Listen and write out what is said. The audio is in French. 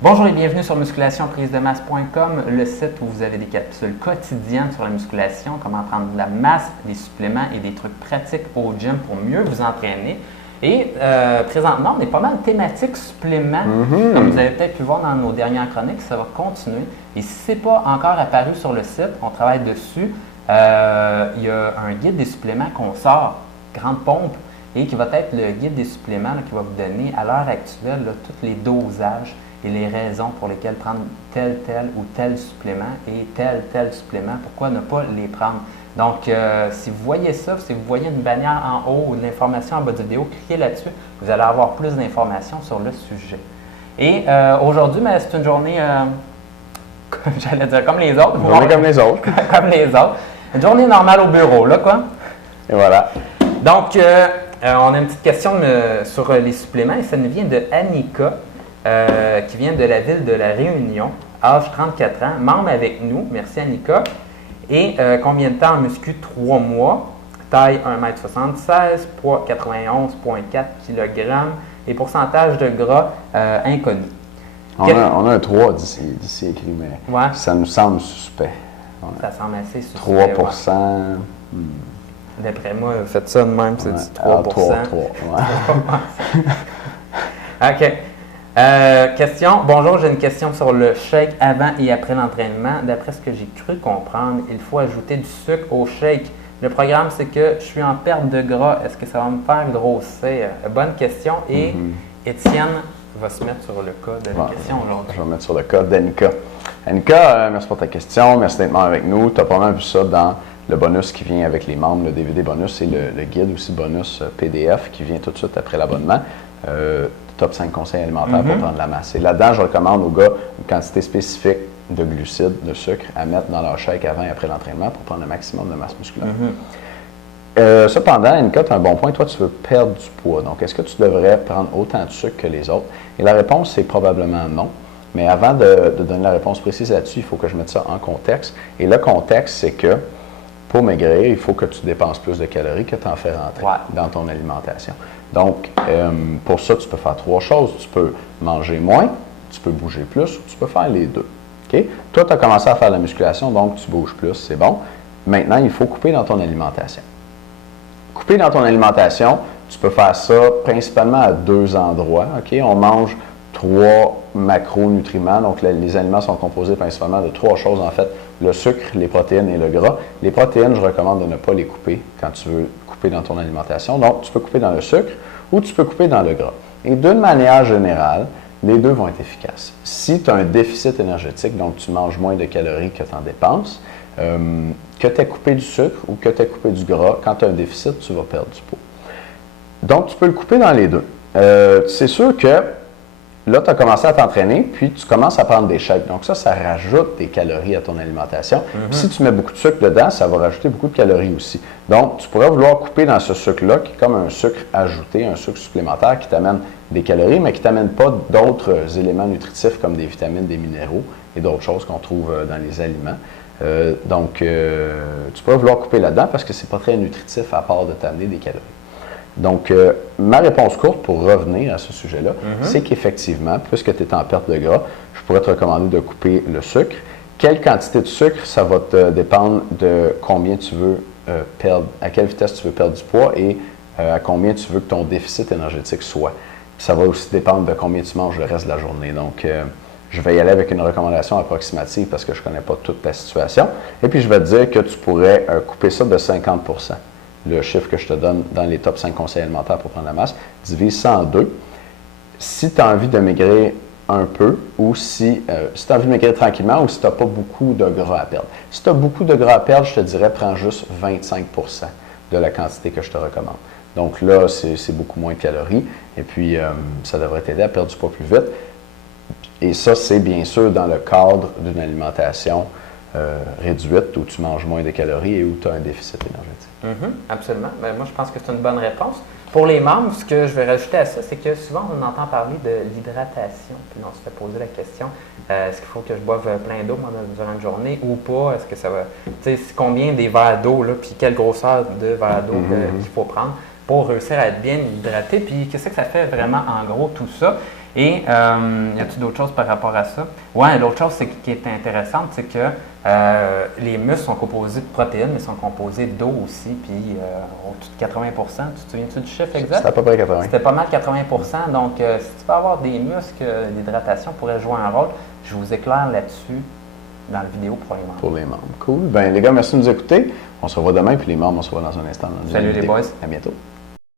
Bonjour et bienvenue sur musculationprisemasse.com, le site où vous avez des capsules quotidiennes sur la musculation, comment prendre de la masse, des suppléments et des trucs pratiques au gym pour mieux vous entraîner. Et présentement, on est pas mal thématique suppléments, comme vous avez peut-être pu voir dans nos dernières chroniques, ça va continuer. Et si ce n'est pas encore apparu sur le site, on travaille dessus. Il y a un guide des suppléments qu'on sort, grande pompe, et qui va être le guide des suppléments là, qui va vous donner à l'heure actuelle là, tous les dosages et les raisons pour lesquelles prendre tel ou tel supplément et tel supplément, pourquoi ne pas les prendre. Donc, si vous voyez ça, si vous voyez une bannière en haut ou de l'information en bas de vidéo, cliquez là-dessus, vous allez avoir plus d'informations sur le sujet. Et aujourd'hui, c'est une journée, j'allais dire comme les autres. Une journée comme les autres. Comme les autres. Une journée normale au bureau, là, quoi. Et voilà. Donc, on a une petite question sur les suppléments et ça nous vient de Annika. Qui vient de la ville de La Réunion, âge 34 ans, membre avec nous, merci Annika. Et combien de temps en muscu? 3 mois, taille 1m76, poids 91,4 kg et pourcentage de gras inconnu. On a un 3 d'ici écrit, mais ouais. Ça nous semble suspect. Ça semble assez suspect. 3 ouais. D'après moi, faites ça de même, c'est du 3 3 ouais. OK. Question. Bonjour, j'ai une question sur le shake avant et après l'entraînement. D'après ce que j'ai cru comprendre, il faut ajouter du sucre au shake. Le programme, c'est que je suis en perte de gras. Est-ce que ça va me faire grossir? Bonne question. Et Étienne va se mettre sur le cas de la question aujourd'hui. Je vais me mettre sur le cas d'Annika. Annika, merci pour ta question. Merci d'être avec nous. Tu as probablement vu ça dans le bonus qui vient avec les membres, le DVD bonus et le guide aussi bonus PDF qui vient tout de suite après l'abonnement. Top 5 conseils alimentaires pour prendre de la masse. Et là-dedans, je recommande aux gars une quantité spécifique de glucides, de sucre à mettre dans leur shake avant et après l'entraînement pour prendre le maximum de masse musculaire. Cependant, Annika, tu as un bon point. Toi, tu veux perdre du poids. Donc, est-ce que tu devrais prendre autant de sucre que les autres? Et la réponse, c'est probablement non. Mais avant de donner la réponse précise là-dessus, il faut que je mette ça en contexte. Et le contexte, c'est que pour maigrir, il faut que tu dépenses plus de calories que tu en fais rentrer dans ton alimentation. Donc, pour ça, tu peux faire 3 choses. Tu peux manger moins, tu peux bouger plus, ou tu peux faire les deux. Okay? Toi, tu as commencé à faire de la musculation, donc tu bouges plus, c'est bon. Maintenant, il faut couper dans ton alimentation. Couper dans ton alimentation, tu peux faire ça principalement à 2 endroits. Okay? On mange 3 macronutriments, donc les aliments sont composés principalement de 3 choses en fait, le sucre, les protéines et le gras. Les protéines, je recommande de ne pas les couper quand tu veux couper dans ton alimentation. Donc, tu peux couper dans le sucre ou tu peux couper dans le gras. Et d'une manière générale, les deux vont être efficaces. Si tu as un déficit énergétique, donc tu manges moins de calories que tu en dépenses, que tu aies coupé du sucre ou que tu aies coupé du gras, quand tu as un déficit, tu vas perdre du poids. Donc, tu peux le couper dans les deux. C'est sûr que là, tu as commencé à t'entraîner, puis tu commences à prendre des shakes. Donc ça rajoute des calories à ton alimentation. Puis si tu mets beaucoup de sucre dedans, ça va rajouter beaucoup de calories aussi. Donc, tu pourrais vouloir couper dans ce sucre-là, qui est comme un sucre ajouté, un sucre supplémentaire qui t'amène des calories, mais qui ne t'amène pas d'autres éléments nutritifs comme des vitamines, des minéraux et d'autres choses qu'on trouve dans les aliments. Donc, tu pourrais vouloir couper là-dedans parce que ce n'est pas très nutritif à part de t'amener des calories. Donc, ma réponse courte pour revenir à ce sujet-là, c'est qu'effectivement, puisque tu es en perte de gras, je pourrais te recommander de couper le sucre. Quelle quantité de sucre, ça va te dépendre de combien tu veux perdre, à quelle vitesse tu veux perdre du poids et à combien tu veux que ton déficit énergétique soit. Puis ça va aussi dépendre de combien tu manges le reste de la journée. Donc, je vais y aller avec une recommandation approximative parce que je ne connais pas toute ta situation. Et puis, je vais te dire que tu pourrais couper ça de 50 %. Le chiffre que je te donne dans les top 5 conseils alimentaires pour prendre la masse, divise ça en 2. Si tu as envie de maigrir un peu ou si tu as envie de maigrir tranquillement ou si tu n'as pas beaucoup de gras à perdre. Si tu as beaucoup de gras à perdre, je te dirais prends juste 25 % de la quantité que je te recommande. Donc là, c'est beaucoup moins de calories et puis ça devrait t'aider à perdre du poids plus vite. Et ça, c'est bien sûr dans le cadre d'une alimentation réduite où tu manges moins de calories et où tu as un déficit énergétique. Absolument. Ben, moi, je pense que c'est une bonne réponse. Pour les membres, ce que je vais rajouter à ça, c'est que souvent, on entend parler de l'hydratation. Puis on se fait poser la question, est-ce qu'il faut que je boive plein d'eau durant une journée ou pas? Est-ce que ça va... Tu sais, combien des verres d'eau, là, puis quelle grosseur de verre d'eau qu'il faut prendre pour réussir à être bien hydraté? Puis qu'est-ce que ça fait vraiment en gros tout ça? Et y a-t-il d'autres choses par rapport à ça? Oui, l'autre chose qui est intéressante, c'est que les muscles sont composés de protéines, mais sont composés d'eau aussi, puis au-dessus de 80 Tu te souviens-tu du chiffre exact? C'était à peu près 80. C'était pas mal 80 Donc, si tu veux avoir des muscles, l'hydratation pourrait jouer un rôle. Je vous éclaire là-dessus dans la vidéo pour les membres. Pour les membres. Cool. Ben, les gars, merci de nous écouter. On se revoit demain, puis les membres, on se revoit dans un instant. Salut les boys. À bientôt.